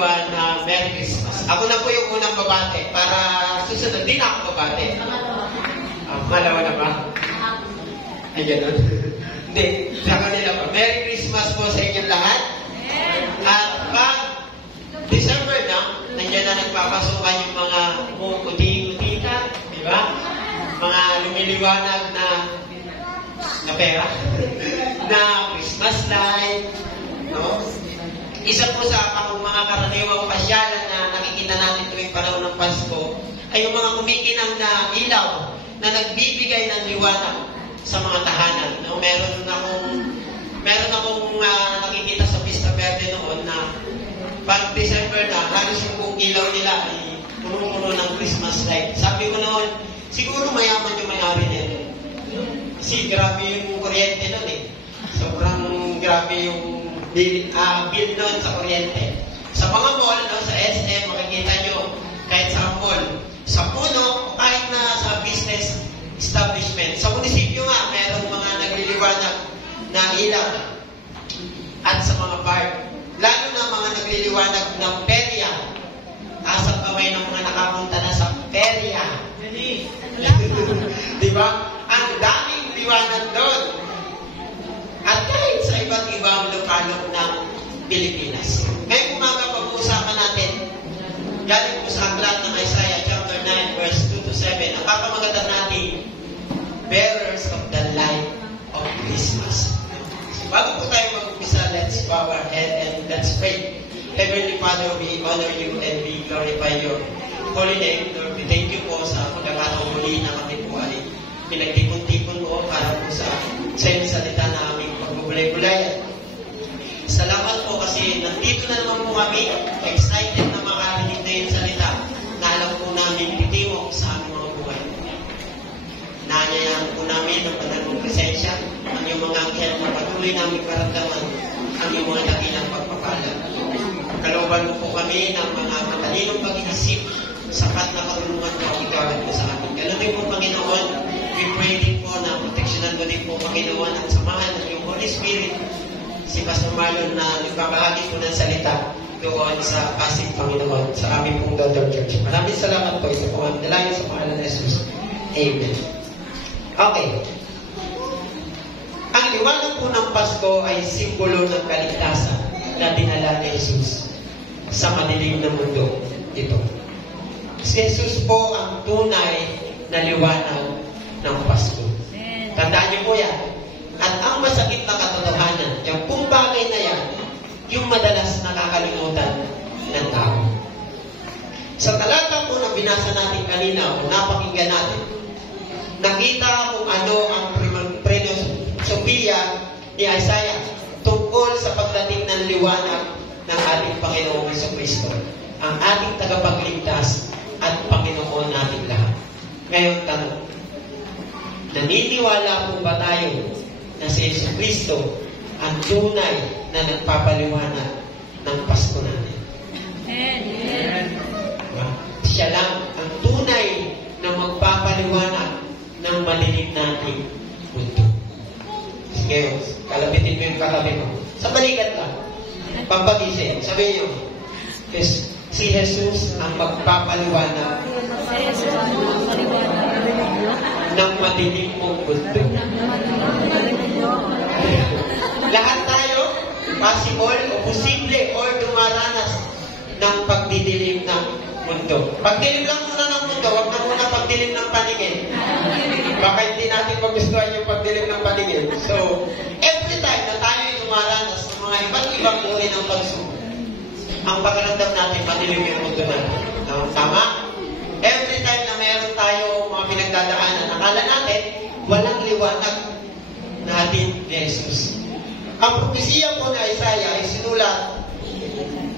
everyone. Merry Christmas. Ako na po yung unang babate para susunod din ako babate. Malawa na ba? Ay, gano'n. Hindi, sa kanila pa. Merry Christmas po sa inyong lahat. At pag December na, nandiyan na nagpapasukan yung mga kuti-kutita, di ba? Mga lumiliwanag na pera, na Christmas light, no? Isa po sa mga karaniwang pasyalan na nakikita natin tuwing panahon ng Pasko ay yung mga kumikinang na ilaw na nagbibigay ng liwanag sa mga tahanan. No? Meron akong nakikita sa Vista Verde noon na pag December na, halos yung buong ilaw nila ay puno-puno ng Christmas light. Sabi ko noon, siguro mayaman yung may-ari nito. Kasi grabe yung kuryente nun eh. Sobrang grabe yung bill nun sa kuryente. Sa mga mall, no, sa SM, makikita nyo, kahit sa mall, sa puno, kahit na sa business establishment. Sa munisipyo nga, meron mga nagliliwanag na ilaw. At sa mga bar, lalo na mga nagliliwanag ng perya. Asang kamay ng mga nakapunta na sa perya. Diba? Ang daming liwanag doon. At kahit sa iba't ibang lokalok ng Pilipinas. Ngayong umaga pag-uusapan natin, galing po sa aklat ng Isaiah chapter 9 verse 2 to 7, ang kakamagatan natin, bearers of the light of Christmas. So, bago po tayo mag-umpisa, let's bow our head and let's pray. Heavenly Father, we honor you and we glorify your holy name. Lord, we thank you po sa pagkakataong muli na kami po ay pinagtipon-tipon mo para po sa iyong salita na aming pagbubulay-bulayan. Salamat po kasi nandito na naman po kami, excited na makarinig na yung salita na alam po namin titiwok sa aming mga buhay. Naanyayaan po namin ang panahon presensya, ang iyong mga anghel na patuloy namin karamdaman, ang iyong mga dakilang pagpapala. Kalooban mo po kami ng mga matalinong pag-iisip, sapat na karunungan po ang ikaw po sa amin. Galunin po, Panginoon, we pray din po na proteksyonan mo din po, Panginoon, at samahan ng iyong Holy Spirit, si Pastor Marlon na nagbabahagi po ng salita doon sa Pasig, Panginoon, sa aming pong Daughter Church. Maraming salamat po. Ito po ang dalangin sa pangalan ng Jesus. Amen. Okay. Ang liwanag po ng Pasko ay simbolo ng kaligtasan na dinala ni Jesus sa madilim na mundo. Ito. Si Jesus po ang tunay na liwanag ng Pasko. Tandaan niyo po yan. At ang masakit na katotohanan, yung pong bagay na yan, yung madalas nakakalimutan ng tao. Sa talata po na binasa natin kanina, o napakinggan natin, nakita kung ano ang prenosopiya ni Isaiah tungkol sa pagdating ng liwanag ng ating Panginoong Jesucristo, ang ating tagapagligtas at Panginoon nating lahat. Ngayon, tanong, naniniwala po ba tayo na si Jesucristo ang tunay na nagpapaliwanag ng Pasko natin? Amen. Diba? Siya lang ang tunay na magpapaliwanag ng malilim nating mundo. Sige, kalabitin mo yung katabi mo. Sa balikat lang. Pampagising. Sabihin nyo, si Jesus ang magpapaliwanag ng madilim mong mundo. Lahat tayo, possible o posible or dumaranas ng pagdidilim ng mundo. Pagdilim lang muna ng mundo, huwag na muna pagdilim ng paningin. Baka hindi natin magustuhan yung pagdilim ng paningin. So, every time na tayo dumaranas ng mga iba't ibang uri ng pagsubok, ang pagkaramdam natin, madilim yung mundo natin. Tama? Every time na meron tayo mga pinagdadaanan, akala natin, walang liwanag natin ni Jesus. Ang propesiya po na Isaiah ay sinulat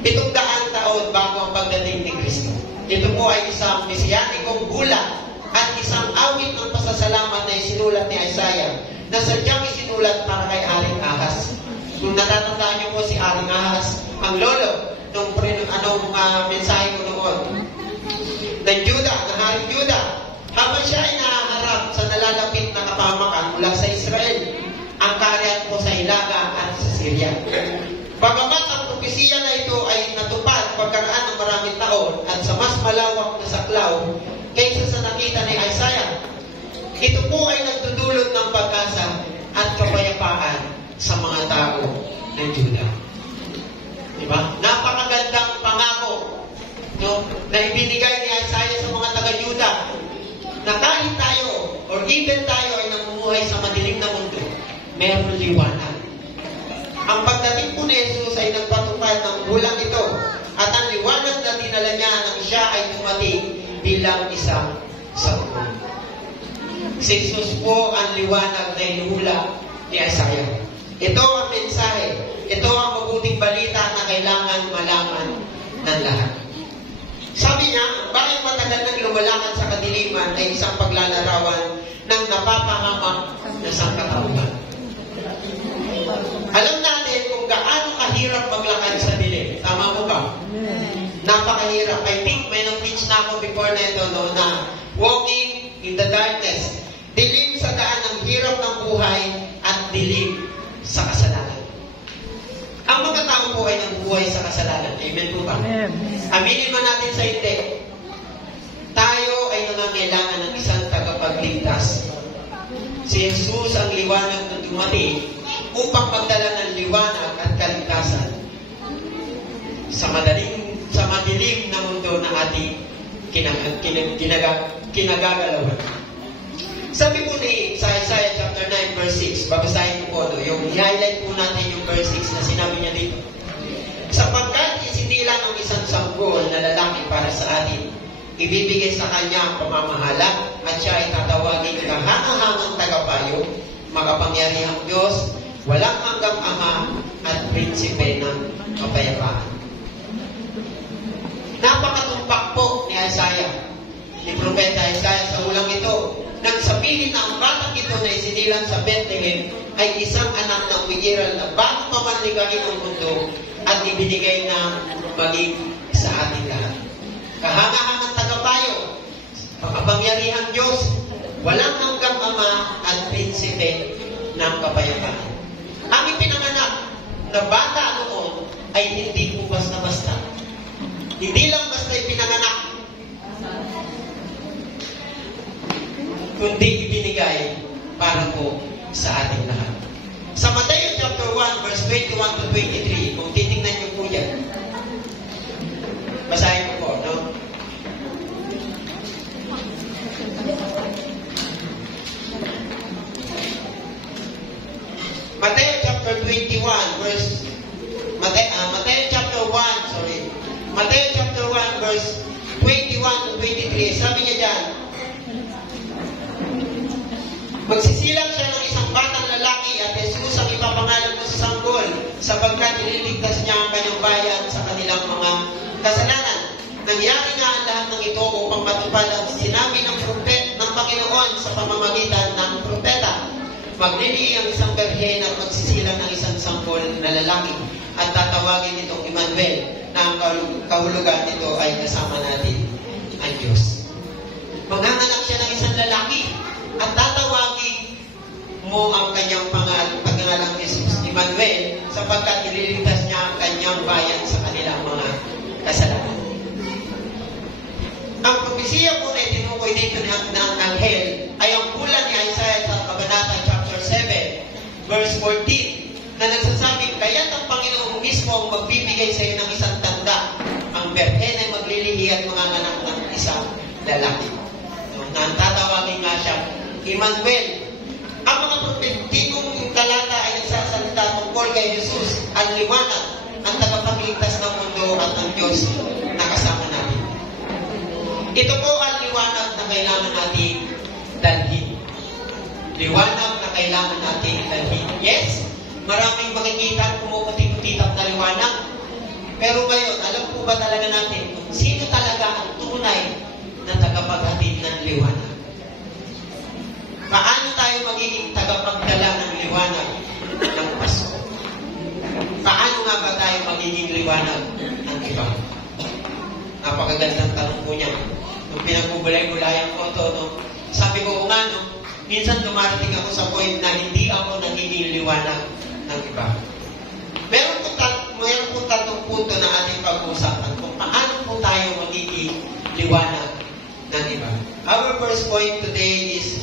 700 taon bago ang pagdating ni Kristo. Ito po ay isang mesiyanikong bulat at isang awit ng pasasalamat na isinulat ni Isaiah na sadyang isinulat para kay Aring Ahaz. Kung natatandaan niyo po si Aring Ahaz, ang lolo nung mensahe ko noon ng Juda, ng Haring Juda, habang siya ay nahaharap sa nalalapit na kapahamakan mula sa Israel, ang kaharian po sa Hilaga at sa Syria. Bagamat ang propesiya na ito ay natupad pagkaraan ng maraming taon at sa mas malawak na saklaw kaysa sa nakita ni Isaiah. Ito po ay nagdudulot ng pag-asa at kapayapaan sa mga tao ng Juda. Diba? Napakagandang pangako, no, na ibinigay ni Isaiah sa mga taga-Juda na kahit tayo or even tayo ay namumuhay sa madilim na mundo, mayroong liwanag. Ang pagdating po ni Jesus ay nagpatupad ng bulang ito at ang liwanag na dinala niya nang siya ay dumating bilang isang sanggol. Si Jesus po ang liwanag na inuhula ni Isaiah. Ito ang mensahe. Ito ang mabuting balita na kailangan malaman ng lahat. Sabi niya, bakit matagal nang lumalakad sa kadiliman ay isang paglalarawan ng napapahamak na sangkatauhan. Alam natin kung gaano kahirap maglakad sa dilim. Tama mo ba? Napakahirap. I think may na-preach na ako before na ito, no, na walking in the darkness. Dilim sa daan ng hirap ng buhay at dilim sa kasalanan. Ang mga tao po ay nabubuhay sa kasalanan. Amen po ba? Aminin man natin sa hindi. Tayo ay nangangailangan ng isang tagapagligtas. Si Jesus ang liwanag na dumating upang magdala ng liwanag at kaligtasan sa madilim na mundo na ating kinagagalawan. Sabi po ni sa Isaiah chapter 9 verse 6, babasahin ko po ito, yung i-highlight po natin yung verse 6 na sinabi niya dito. Sapagkat isinilang ang isang sanggol na lalaki para sa atin, ibibigay sa kanya ang pamamahala at siya ay tatawagin kahangahangang tagapayo, makapangyarihang Diyos, walang hanggang Ama at prinsipe ng kapayapaan. Napakatumpak po ni Isaiah, ni Propeta Isaiah sa ulang ito, nang sabihin na ang batang ito na isinilang sa Bethlehem ay isang anak na umiiral na bago pa man ligayin ang mundo at ibinigay na maging sa ating lahat. Kahangahangang tagapayo, makapangyarihang Diyos, walang hanggang Ama at prinsipe ng kapayapaan. Ang ipinanganak na bata noon ay hindi po basta-basta. Hindi lang basta ipinanganak, kundi ibinigay para po sa ating lahat. Sa Matthew chapter 1 verse 21 to 23, kung titingnan niyo po yan, basahin ko po, no? Matthew chapter 21 verse Matthew chapter 1 verse 21 to 23, sabi niya dyan, magsisilang siya ng isang batang lalaki at Jesus ang ipapangalan mo sa sanggol sapagkat ililigtas niya ang kanyang bayan sa kanilang mga kasalanan. Nangyari nga ang lahat ng ito upang matupad ang sinabi ng Panginoon sa pamamagitan ng propeta. Maglilihi ang isang berhen at magsisilang ng isang sanggol na lalaki at tatawagin itong Emmanuel na ang kahulugan nito ay kasama natin ang Diyos. Magnganganak siya ng isang lalaki at tatawagin mo ang kanyang pangalang Jesus, Emmanuel, sapagkat ililigtas niya ang kanyang bayan sa kanilang mga kasalanan. Ang propesiya po na itinukoy dito ng anghel ay ang bulan ni Isaiah sa Kabanata chapter 7, verse 14, na nagsasabing, kaya't ang Panginoon mismo ang magbibigay sa iyo ng isang tanda. Ang berhen ay maglilihi at manganganak ng isang lalaki. Na ang tatawagin nga siya, Emmanuel. Ang mga propetikong talata ay nagsasalita tungkol kay Jesus, ang liwanag, ang tagapagligtas ng mundo at ang Diyos na kasama natin. Ito po ang liwanag na kailangan natin dalhin. Liwanag na kailangan natin dalhin. Yes, maraming makikita kumukuti-kutitap na liwanag. Pero ngayon, alam po ba talaga natin kung sino talaga ang tunay na tagapaghatid ng liwanag? Paano tayo magiging tagapagdala ng liwanag ng Pasko? Paano nga ba tayo magiging liwanag ng iba? Napakagandang tanong po niya. Nung pinagbubulay-bulayan ko ito, no? Sabi ko nga, no? Minsan dumarating ako sa point na hindi ako nagiging liwanag ng iba. Meron po tatlong punto na ating pag-uusapan. Kung liwanag ng iba. Our first point today is,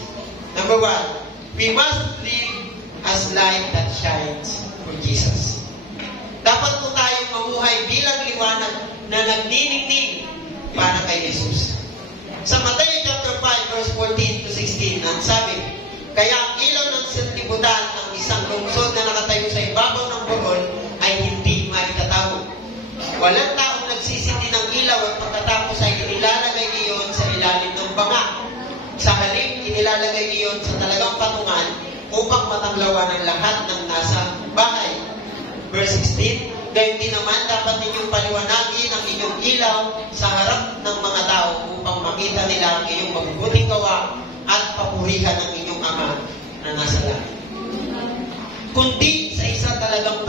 number 1, we must live as light that shines for Jesus. Dapat po tayong mamuhay bilang liwanag na nagniningning para kay Jesus. Sa Matthew chapter 5, verse 14 to 16, ang sabi, kaya ang ilaw ng sanlibutan, ang isang lungsod na nakatayo sa ibabaw ng burol, ay hindi maitatago. Walang taong nagsisindi ng ilaw at pagkatapos ay inilalagay iyon sa ilalim ng banga. Sa halip, inilalagay iyon sa talagang patungan upang matanglawan ang lahat ng nasa bahay. Verse 16, gayon din naman dapat ninyong paliwanagin ang inyong ilaw sa harap ng mga tao upang makita nila ang inyong mabubuting gawa at papurihan ang inyong Ama na nasa langit. Kundi sa isa talagang